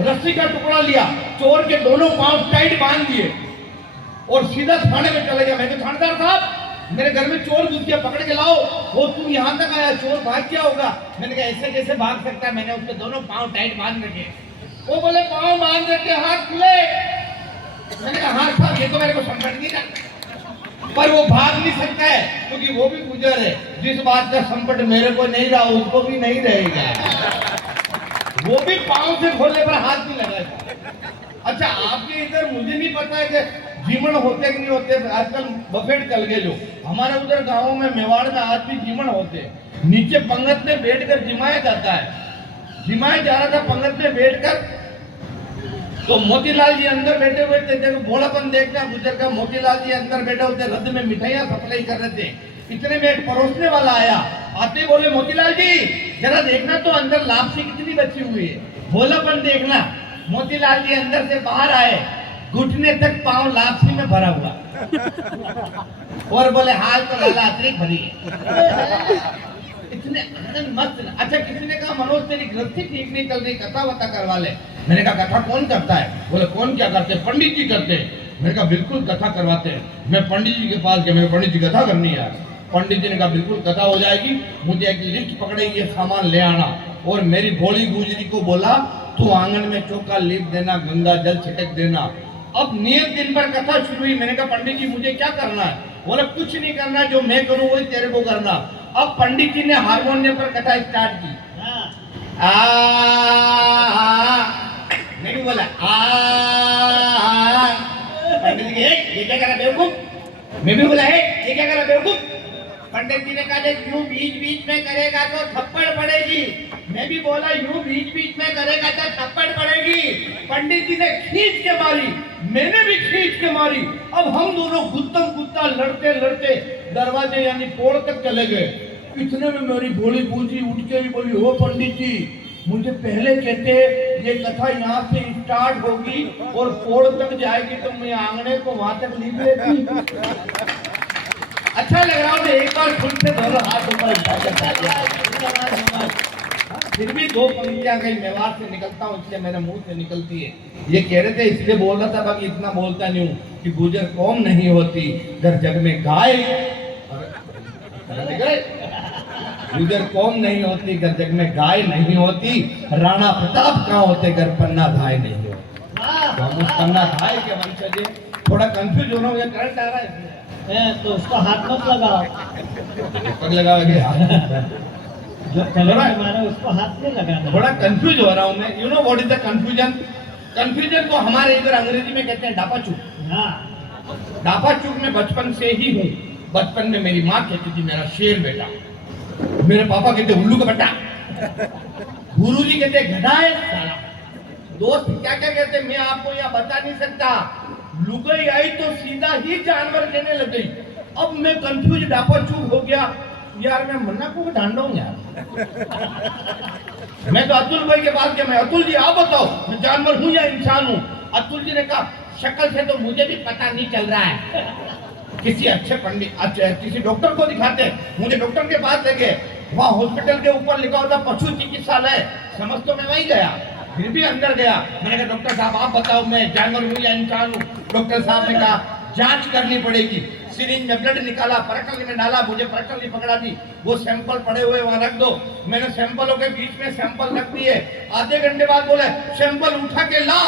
रस्सी का टुकड़ा लिया, चोर के दोनों पांव टाइट बांध दिए और सीधा थाने में चले गया। मैं तो थानेदार साहब, मेरे घर में चोर घुस गया, पकड़ के लाओ। वो तुम यहाँ तक आया, चोर भाग क्या होगा? मैंने कहा ऐसे कैसे भाग सकता है? मैंने उसके दोनों पांव टाइट बांध रखे। वो बोले पांव बांध रखे, हाथ खुले। मैंने कहा हाँ साहब, ये तो मेरे को समझ नहीं था, पर वो भाग नहीं सकता है क्योंकि वो भी गुजर है। जिस बात का संकट मेरे को नहीं रहा उसको भी नहीं रहेगा। वो भी पांव से खोलने पर हाथ नहीं लगाएगा। अच्छा, आपके इधर मुझे नहीं पता है कि जीवन होते कि नहीं होते। आजकल बफेट चल गए, जो हमारे उधर गाँव में मेवाड़ में आज भी जीवन होते। नीचे पंगत में बैठकर जिमाया जाता है। जिमाया जा रहा था पंगत में बैठकर, तो मोतीलाल जी अंदर बैठे हुए थे। देखो भोलापन देखना गुजर का। मोतीलाल जी अंदर बैठे हुए थे, रद्द में मिठाइयां सप्लाई कर रहे थे। इतने में एक परोसने वाला आया। आते ही बोले मोतीलाल जी जरा देखना तो अंदर लापसी कितनी बची हुई है, भोलापन देखना। मोतीलाल जी अंदर से बाहर आए, घुटने तक पांव लापसी में भरा हुआ और बोले हाल तो लाला अतिरिक्त भरी है। इतने मस्त। अच्छा, किसी ने कहा मनोज तेरी गृहस्थी ठीक नहीं चल रही, कथा वथा करवा ले। मैंने कहा कथा कौन करता है? बोले कौन क्या करते? पंडित जी करते हैं। मैंने कहा बिल्कुल कथा करवाते हैं। मैं पंडित जी के पास गया, मेरे पंडित जी कथा करनी है। पंडित जी ने कहा बिल्कुल कथा हो जाएगी, मुझे एक लिस्ट पकड़ेगी, ये सामान ले आना। और मेरी भोली गुजरी को बोला तू आंगन में चौका लीप देना, गंगा जल छिटक देना। अब नियत दिन पर कथा शुरू हुई। मैंने कहा पंडित जी मुझे क्या करना है? बोले कुछ नहीं करना, जो मैं करूँ वही तेरे को करना। अब पंडित जी ने हारमोनियम पर कथा स्टार्ट की। मैं भी बोला पंडित जी ये क्या करा बेवकूफ? मैं भी बोला है ये क्या करा बेवकूफ? पंडित जी ने कहा यूं बीच बीच में करेगा तो थप्पड़ पड़ेगी। मैं भी बोला यूं बीच बीच में करेगा तो थप्पड़ पड़ेगी। पंडित जी ने खींच के मारी, मैंने भी खींच के मारी। अब हम दोनों गुत्तम गुत्ता लड़ते लड़ते दरवाजे यानी पोड़ तक चले गए। इतने में मेरी भोली बूजी उठ के भी बोली हो पंडित जी मुझे पहले कहते ये कथा यहाँ से स्टार्ट होगी और पोड़ तक जाएगी तो मैं आंगने को वहां तक लीप लेती। अच्छा लग रहा है एक बार खुद से दोनों हाथ ऊपर उठा दिया। फिर भी दो पंक्तियां गई, मेवाड़ से निकलता हूँ इसलिए मेरे मुंह से निकलती है। ये कह रहे थे इसलिए बोल रहा था, बाकी इतना बोलता नहीं हूँ कि गुजर कौम नहीं होती घर जग में गाय। गुजर कौम नहीं होती घर जग में गाय नहीं होती, राणा प्रताप कहाँ होते घर पन्ना धाय नहीं होती। तो हम उस पन्ना धाय के वंशज थोड़ा कंफ्यूज हो रहा हूँ, करंट आ रहा है तो उसको हाथ मत लगाओ। पग लगाओगे जो चले मारे उसको हाथ नहीं लगाना। थोड़ा कंफ्यूज हो रहा हूँ मैं। You know what is the confusion? Confusion को हमारे इधर अंग्रेजी में कहते हैं डापाचूक। हाँ, डापाचूक में बचपन से ही हूँ। बचपन में मेरी माँ कहती थी मेरा शेर बेटा, मेरे पापा कहते उल्लू का बेटा, गुरुजी कहते गधा है साला, दोस्त क्या क्या कहते मैं आपको यहाँ बता नहीं सकता। लुगाई आई तो सीधा ही जानवर कहने लग गई। अब मैं कंफ्यूज डापाचूक हो गया। यार मैं मन्ना को ढांढा हूँ यार। मैं तो अतुल भाई के पास गया, मैं अतुल जी आप बताओ मैं जानवर हूँ या इंसान हूँ? अतुल जी ने कहा शक्ल से तो मुझे भी पता नहीं चल रहा है, किसी अच्छे पंडित किसी डॉक्टर को दिखाते हैं। मुझे डॉक्टर के पास ले गए, वहाँ हॉस्पिटल के ऊपर लिखा होता पशु चिकित्सालय, समझ तो मैं वहीं गया। फिर भी अंदर गया, मैंने कहा डॉक्टर साहब आप बताओ मैं जानवर हूँ या इंसान हूँ? डॉक्टर साहब ने कहा जांच करनी पड़ेगी। सिरिंज में ब्लड निकाला, परकल में डाला, मुझे परकल नहीं पकड़ा दी। वो सैंपल पड़े हुए वहाँ रख दो। मैंने सैंपलों के बीच में सैंपल रख दिए। आधे घंटे बाद बोले सैंपल उठा के ला।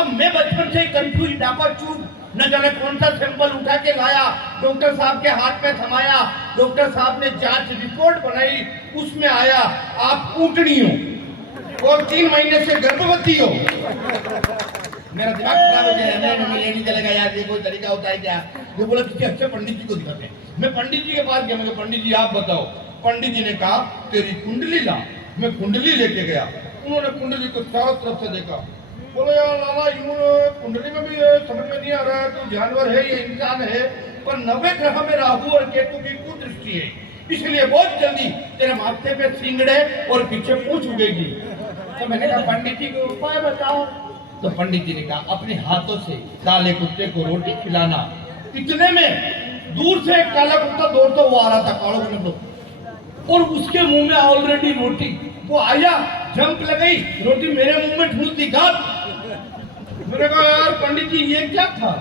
अब मैं बचपन से ही कंफ्यूज डापाचूक, न जाने कौन सा सैंपल उठा के लाया, डॉक्टर साहब के हाथ में थमाया। डॉक्टर साहब ने जांच रिपोर्ट बनाई, उसमें आया आप ऊँटनी हो और 3 महीने से गर्भवती हो। मेरा दिमाग खराब हो गया। मैं लेने चलेगा यार, ये कोई तरीका होता है क्या? ये बोला किसी अच्छे पंडित जी को दिखाते हैं। मैं पंडित जी के पास गया, मैं पंडित जी आप बताओ। पंडित जी ने कहा तेरी कुंडली ला। मैं कुंडली लेके गया, उन्होंने कुंडली को चारों तरफ से देखा। बोलो यार लाला कुंडली में भी समझ में नहीं आ रहा है, तो जानवर है ये इंसान है, पर 90 ग्रह में राहु और केतु की कुदृष्टि है, इसलिए बहुत जल्दी तेरे माथे पे सिंगड़े और पीछे पूंछ उगेगी। तो मैंने कहा पंडित जी को उपाय बताओ। तो पंडित जी ने कहा अपने हाथों से काले कुत्ते को रोटी खिलाना। इतने में दूर से एक काला कुत्ता दौड़ता हुआ आ रहा था, कालो और उसके मुंह में ऑलरेडी रोटी। वो आया जंप लगाई, रोटी मेरे मुंह में ठूस दी गाप। मैंने कहा यार पंडित जी ये क्या था?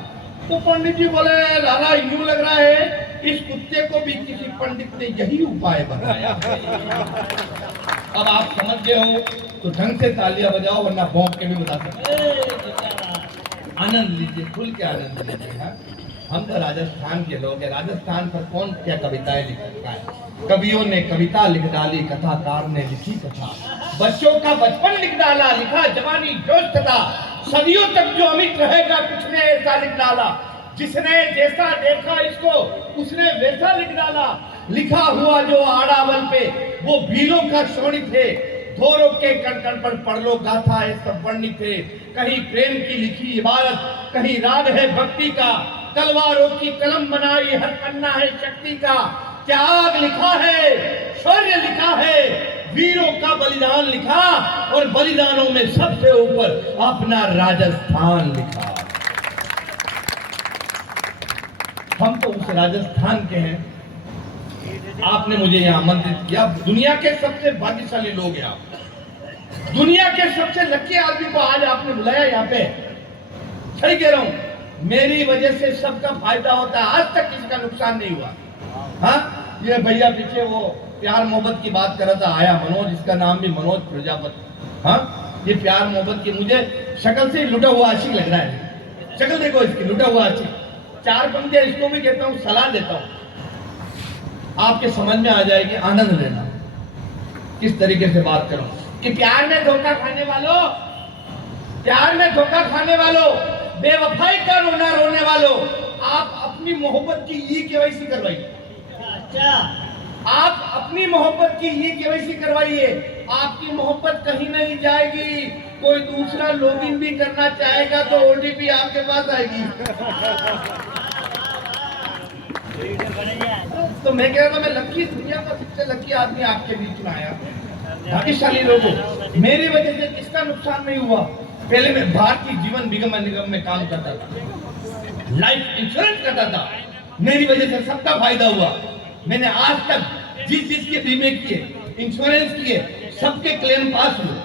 तो पंडित जी बोले लाला यूं लग रहा है इस कुत्ते को भी किसी पंडित ने यही उपाय बताया। अब आप समझ गए हो तो ढंग से तालियां बजाओ, वरना भौंक के भी बता सकते। आनंद लीजिए, खुल के आनंद लीजिए। हाँ? हम तो राजस्थान के लोग हैं, राजस्थान पर कौन क्या कविताएं लिख सकता है? कवियों ने कविता लिख डाली, कथाकार ने लिखी कथा, बच्चों का बचपन लिख डाला, लिखा जवानी जोश था, सदियों तक जो अमिट रहेगा कुछ ने ऐसा लिख डाला, जिसने जैसा देखा इसको उसने वैसा लिख डाला, लिखा हुआ जो आड़ावल पे वो भीलों का शोणित है, धोरों के कण कण पर पढ़ लो गाथा है सब वर्णित है, कहीं प्रेम की लिखी इबारत, कहीं राग है भक्ति का, तलवारों की कलम बनाई हर पन्ना है शक्ति का, त्याग लिखा है, शौर्य लिखा है, वीरों का बलिदान लिखा, और बलिदानों में सबसे ऊपर अपना राजस्थान लिखा। हम तो उस राजस्थान के हैं। आपने मुझे यहाँ आमंत्रित किया, दुनिया के सबसे भाग्यशाली लोग हैं आप, दुनिया के सबसे लकी आदमी को आज आपने बुलाया यहाँ पे। सही कह रहा हूँ, मेरी वजह से सबका फायदा होता है, आज तक किसी का नुकसान नहीं हुआ। हाँ, ये भैया पीछे वो प्यार मोहब्बत की बात कर रहा था, आया मनोज, इसका नाम भी मनोज प्रजापति। हाँ, ये प्यार मोहब्बत की, मुझे शक्ल से लुटा हुआ आशिक लग रहा है। शक्ल देखो इसकी, लुटा हुआ आशिक। चार पंक्तियां इसको भी कहता हूँ, सलाह देता हूँ, आपके समझ में आ जाएगी, आनंद लेना किस तरीके से बात करूं। कि प्यार में धोखा खाने वालों, प्यार में धोखा खाने वालों, बेवफाई का रोना रोने वालों, आप अपनी मोहब्बत की ई केवाईसी करवाइए। अच्छा, आप अपनी मोहब्बत की ई केवाईसी करवाइए, आपकी मोहब्बत कहीं नहीं जाएगी। कोई दूसरा लॉगिन भी करना चाहेगा तो ओटीपी आपके पास आएगी। तो मैं कह रहा था, मैं लकी, दुनिया का सबसे लकी आदमी आपके बीच में आया। भाग्यशाली लोगों, मेरी वजह से किसका नुकसान नहीं हुआ। पहले मैं भारतीय जीवन निगम में काम करता था, लाइफ इंश्योरेंस करता था, मेरी वजह से सबका फायदा हुआ। मैंने आज तक जिस के बीमे किए, इंश्योरेंस किए, सबके क्लेम पास हुए।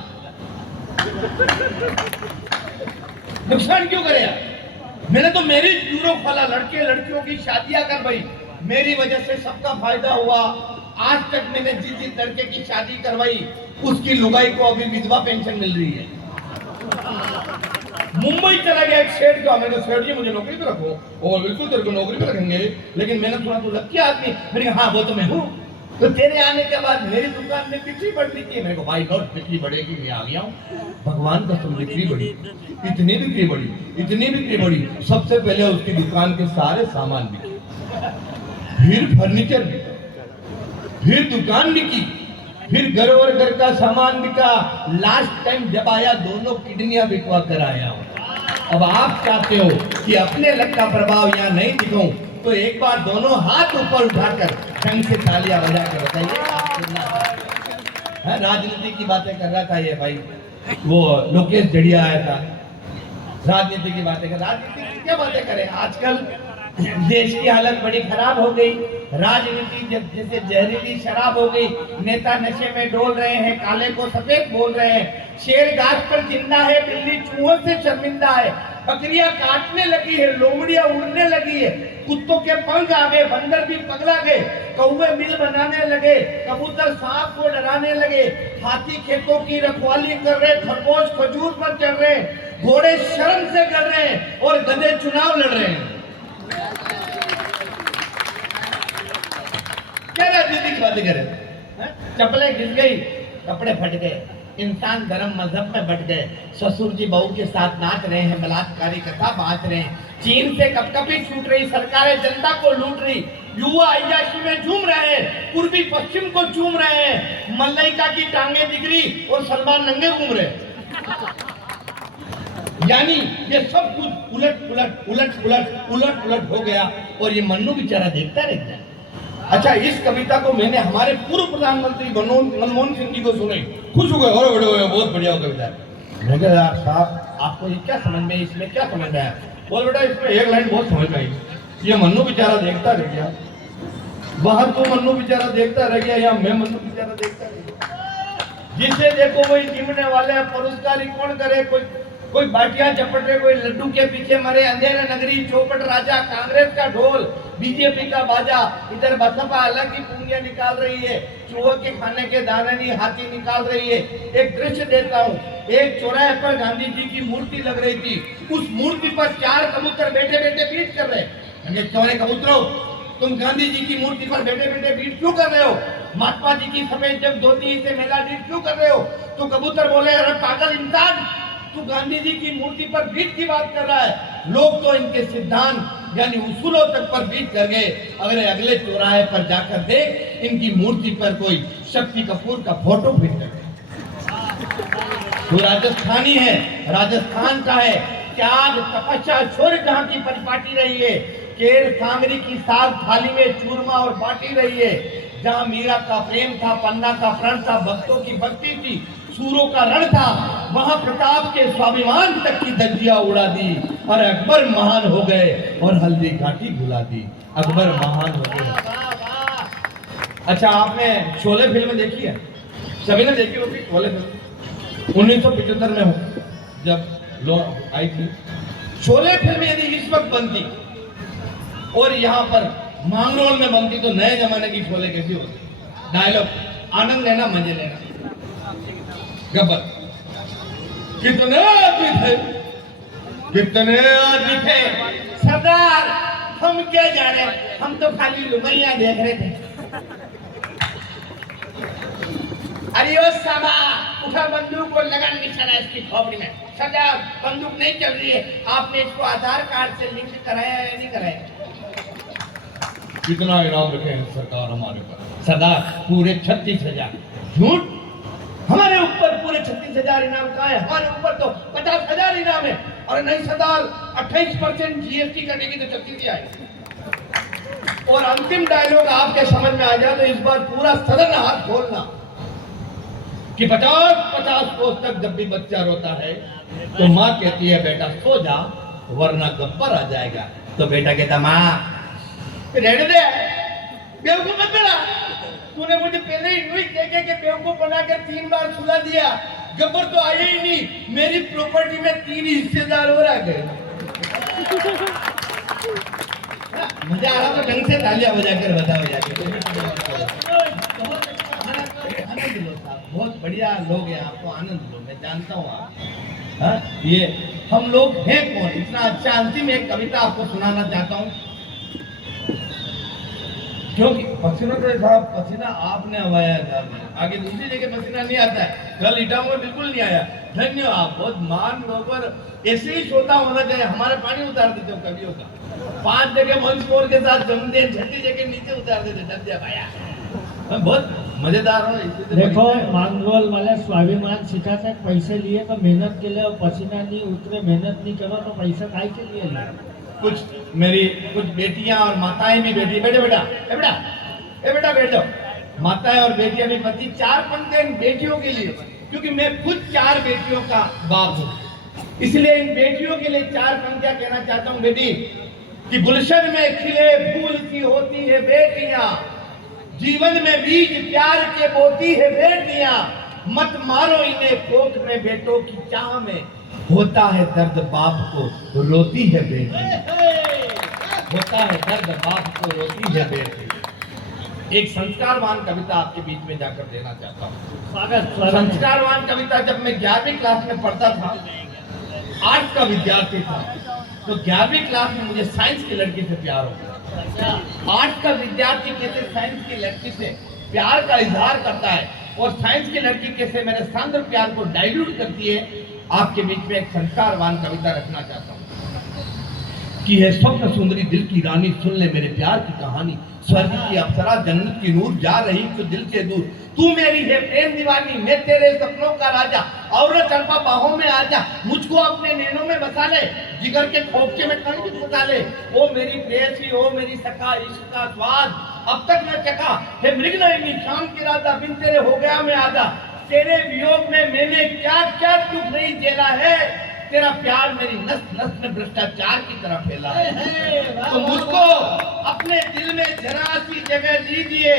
नुकसान क्यों करे? मैंने तो मेरी यूरोप वाला लड़के लड़कियों की शादियां करवाई, मेरी वजह से सबका फायदा हुआ। आज तक मैंने जिस लड़के की शादी करवाई उसकी लुगाई को अभी विधवा पेंशन मिल रही है। मुंबई चला गया एक सेठ का, मैंने कहा सेठ जी मुझे नौकरी पे रखो। ओ बिल्कुल तेरे को नौकरी पे रखेंगे, लेकिन मैंने सुना तो लकी आदमी। मैंने कहा हाँ वो तो मैं हूँ। तो तेरे आने के बाद मेरी दुकान में बिक्री बढ़ रही थी। मेरे को भाई गॉड बिक्री बढ़ेगी, मैं आ गया हूँ। भगवान का सब बिक्री बढ़ी, इतनी बिक्री बढ़ी, इतनी बिक्री बढ़ी। सबसे पहले उसकी दुकान के सारे सामान बिके, फिर फर्नीचर बिका, फिर दुकान बिकी, फिर घर और घर का सामान बिका। लास्ट टाइम जब आया दोनों किडनियां बिकवा कर आया। अब आप चाहते हो कि अपने लक का प्रभाव यहाँ नहीं दिखाऊं, तो एक बार दोनों हाथ ऊपर उठाकर ढंग से तालियां बजा के बताइए। राजनीति की बातें कर रहा था ये भाई, वो लोकेश जड़िया आया था, राजनीति की बातें कर। राजनीति की क्या बातें करें, आजकल देश की हालत बड़ी खराब हो गई। राजनीति जैसे जहरीली शराब हो गई। नेता नशे में डोल रहे हैं, काले को सफेद बोल रहे हैं। शेर घास पर जिंदा है, बिल्ली चूहों से शर्मिंदा है, बकरियां काटने लगी है, लोमड़ियां उड़ने लगी है, कुत्तों के पंख आ गए, बंदर भी पगला गए, कौवे मिल बनाने लगे, कबूतर सांप को डराने लगे, हाथी खेतों की रखवाली कर रहे, खरगोश खजूर पर चढ़ रहे, घोड़े शर्म से कर रहे हैं और गधे चुनाव लड़ रहे हैं। क्या राजनीति की बातें करें? चप्पलें घिस गई, कपड़े फट गए, इंसान धर्म मजहब में बट गए, ससुर जी बहू के साथ नाच रहे हैं, बलात्कारी कथा बांट रहे हैं, चीन से कपकपी छूट रही, सरकारें जनता को लूट रही, युवा अय्याशी में झूम रहे हैं, पूर्वी पश्चिम को चूम रहे हैं, मल्लिका की टांगे दिख रही और सलमान नंगे घूम रहे हैं। यानी ये सब कुछ उलट हो गया और ये मन्नू बेचारा देखता रहता है। अच्छा, इस कविता को मैंने हमारे पूर्व प्रधानमंत्री मनमोहन सिंह जी को सुनी, खुश हो गए, और बड़े बहुत बढ़िया कविता है। मैं कहा यार साहब आपको ये क्या समझ में, इसमें क्या समझ में आया? बोल बेटा इसमें एक लाइन बहुत समझ में आई, ये मन्नू बेचारा देखता रह गया, बाहर तो मन्नू बेचारा देखता रह गया, यहाँ मैं मन्नू बेचारा देखता रह गया। जिसे देखो वही जीवने वाले, पुरस्कारी कौन करे, कोई बाटियां चपटे, कोई लड्डू के पीछे मरे, अंधेरे नगरी चौपट राजा, कांग्रेस का ढोल, बीजेपी का बाजा, इधर बसपा अलग ही पूंजियां निकाल रही है, चूहे के खाने के दाने नहीं हाथी निकाल रही है। एक दृश्य देता हूँ, एक चौराहे पर गांधी जी की मूर्ति लग रही थी, उस मूर्ति पर 4 कबूतर बैठे बैठे बीट कर रहे। क्यों रे कबूतरों, तुम गांधी जी की मूर्ति पर बैठे बैठे बीट क्यों कर रहे हो? महात्मा जी की सफेद जब धोती से मेला बीट क्यों कर रहे हो? तो कबूतर बोले, अरे पागल इंसान, तू गांधी जी की मूर्ति पर बीट की बात कर रहा है। लोग तो इनके सिद्धांत यानी उसूलों तक पर बीट कर गए। अगर अगले चौराहे पर जाकर देख, इनकी मूर्ति पर कोई शक्ति कपूर का फोटो फिट कर दे। वो राजस्थानी है, राजस्थान का है, त्याग तपस्या शौर्य जहाँ की परिपाटी रही है। केर सांगरी की साग थाली में चूरमा और बाटी रही है। जहाँ मीरा का प्रेम था, पन्ना का प्रण था, भक्तों की भक्ति थी, सूरों का रण था, वहां प्रताप के स्वाभिमान तक की धज्जियां उड़ा दी और अकबर महान हो गए और हल्दी घाटी भुला दी। अकबर महान हो गए। अच्छा, आपने शोले फिल्म देखी है? सभी ने देखी होगी शोले फिल्म। 1975 में हो जब आई थी शोले फिल्म। यदि इस वक्त बनती और यहाँ पर मांगरोल में बनती तो नए जमाने की शोले कैसी होती? डायलॉग, आनंद लेना मजे लेना। गब्बर, कितने आदमी थे, कितने आदमी थे सरदार, हम क्या जाने, हम तो खाली लुगाइयां देख रहे थे। अरे ओ साबा, उठा बंदूक और लगा निशाना इसकी खोपड़ी में। सरदार, बंदूक नहीं चल रही है, आपने इसको आधार कार्ड से लिंक कराया या नहीं कराया? कितना इनाम रखे हैं सरकार हमारे ऊपर? सरदार, पूरे 36,000। झूठ, हमारे ऊपर पूरे 36,000 इनाम कहाँ है? हमारे ऊपर तो 50,000 इनाम है। और नहीं सरदार, 28% GST कटेगी तो 36 ही आएगी। और अंतिम डायलॉग आपके समझ में आ जाए तो इस बार पूरा सदन हाथ खोलना कि 50 कोस तक जब भी बच्चा रोता है तो माँ कहती है, बेटा सो जा वरना गब्बर आ जाएगा। तो बेटा कहता, माँ रहने दे, बेवकूफ मत बना, तूने मुझे पहले ही यूं ही के बेवकूफ बनाकर 3 बार सुला दिया। गब्बर तो आया ही नहीं, मेरी प्रॉपर्टी में 3 हिस्सेदार और आ गए। मजा आ रहा तो ढंग से तालियां बजाकर बताओ जाके। आनंद लो साहब, बहुत बढ़िया लोग हैं, आपको आनंद लो, मैं जानता हूँ आप। ये हम लोग हैं कौन? इतना अच्छा। अंतिम एक कविता आपको सुनाना चाहता हूँ, क्योंकि पसीना तो साहब, पसीना आपने हवाया था, आगे दूसरी जगह पसीना नहीं आता है। कल इटाओं में बिल्कुल नहीं आया। धन्य आप, बहुत मान लो, पर ऐसे ही सोता होना चाहिए। हमारे पानी उतार देते हो कभी होगा, 5 जगह मंच फोर के साथ जमते, 6 जगह नीचे उतार देते, डर दिया भाया। बहुत मजेदार हो। देखो, मांगरोल वाले स्वाभिमान सिखाते, पैसे लिए तो मेहनत के लिए, और पसीना नहीं उतरे, मेहनत नहीं करो तो पैसा काय के लिए ले? कुछ बेटियां और माताएं भी बैठी, बेटे बेटा ए बेटा ए बेटा बैठ जाओ। माताएं और बेटियां भी बची। 4 पंक्ति इन बेटियों के लिए, क्योंकि मैं खुद 4 बेटियों का बाप हूँ, इसलिए इन बेटियों के लिए 4 पंक्तियां कहना चाहता हूँ। बेटी, कि गुलशन में खिले फूल सी होती है बेटियां, जीवन में बीज प्यार के बोती है बेटियां, मत मारो इन्हें कोख में बेटों की चाह में, होता है दर्द बाप को रोती है बेटी, होता है दर्द बाप को रोती है बेटी। एक संस्कारवान कविता आपके बीच में जाकर देना चाहता हूँ। संस्कारवान कविता जब मैं 11वीं क्लास में पढ़ता था, आर्ट्स का विद्यार्थी था, तो 11वीं क्लास में मुझे साइंस की लड़की से प्यार हो गया। आर्ट्स का विद्यार्थी कैसे साइंस की लड़की से प्यार का इजहार करता है और साइंस की लड़की कैसे मेरे सांद्र प्यार को डाइल्यूट करती है, आपके बीच में एक संस्कारवान कविता रखना चाहता हूँ। कि है स्वप्न सुंदरी दिल की रानी, सुन ले मेरे प्यार की कहानी, स्वर्ग की अप्सरा जन्नत की नूर, जा रही तो दिल से दूर, तू मेरी है प्रेम दीवानी, मैं तेरे सपनों का राजा, और चरपा बाहों में आजा, मुझको अपने नैनों में बसा ले, जिगर के खोपचे में कण भी फंसा ले, ओ मेरी प्रेयसी, ओ मेरी सखा, इश्क का स्वाद अब तक न चखा है, मृग नहीं शाम की राधा, बिन तेरे हो गया मैं आधा, तेरे वियोग में मैंने क्या क्या दुख नहीं झेला है, तेरा प्यार मेरी नस नस में भ्रष्टाचार की तरह फैला है, तो मुझको अपने दिल में जरा सी जगह दीजिए,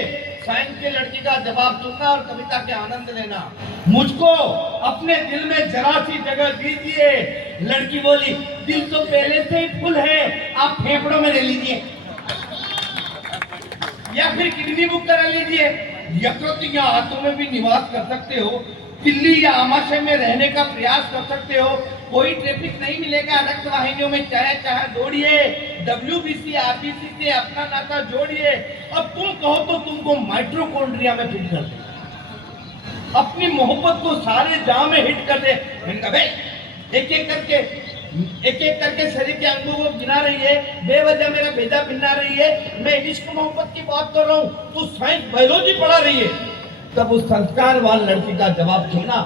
साइंस के लड़की का जवाब सुनना और कविता के आनंद लेना। मुझको अपने दिल में जरा सी जगह दीजिए। लड़की बोली, दिल तो पहले से ही फुल है, आप फेफड़ों में ले लीजिए या फिर किडनी बुक करा लीजिए। यकृत या हाथों में भी निवास कर सकते हो, दिल्ली या आमाशय में रहने का प्रयास कर सकते हो। कोई ट्रैफिक नहीं मिलेगा रक्त वाहिनियों में, चाहे दौड़िए। WBC RBC से अपना नाता जोड़िए। अब तुम कहो तो तुमको माइटोकॉन्ड्रिया में फिट कर दे, अपनी मोहब्बत को सारे जाम में हिट कर दे। मैंने कहा भाई एक एक करके शरीर के अंगों को गिना रही है, बेवजह मेरा भेजा भिन्ना रही है। मैं इश्क मोहब्बत की बात कर रहा हूँ, तू साइंस बायोलॉजी पढ़ा रही है। तब उस संस्कारवान लड़की का जवाब सुना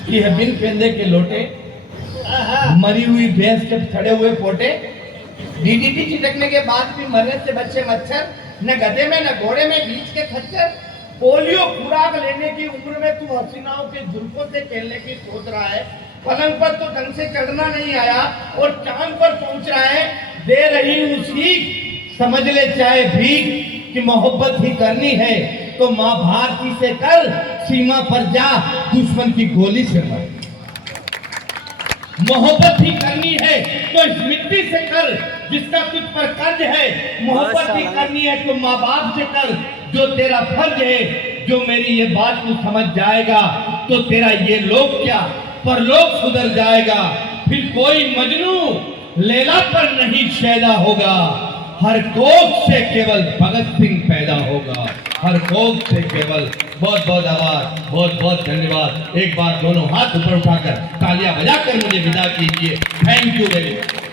कि है बिन पेंदे के लोटे, मरी हुई भैंस के सड़े हुए पोटे, DDT छिटकने के बाद भी मरने से बचे मच्छर, न गधे में न घोड़े में बीच के खच्चर। पोलियो खुराक लेने की उम्र में तू हसीनाओं के जुल्फों से खेलने की सोच रहा है। पलंग पर तो ढंग से चढ़ना नहीं आया और चांद पर पहुंच रहा है। दे रही हूँ सीख, समझ ले चाहे भीख कि मोहब्बत ही करनी है तो माँ भारती से कर, सीमा पर जा दुश्मन की गोली से मर। मोहब्बत ही करनी है तो इस मिट्टी से कर जिसका तुझ पर कर्ज है। मोहब्बत ही करनी है तो माँ बाप से कर जो तेरा फर्ज है। जो मेरी ये बात तू समझ जाएगा तो तेरा ये लोग क्या परलोक सुधर जाएगा। फिर कोई मजनू लैला पर नहीं शैदा होगा, हर कोख से केवल भगत सिंह पैदा होगा, हर कोख से केवल। बहुत बहुत आभार, बहुत बहुत धन्यवाद। एक बार दोनों हाथ ऊपर उठाकर तालियां बजाकर मुझे विदा कीजिए। Thank you very much.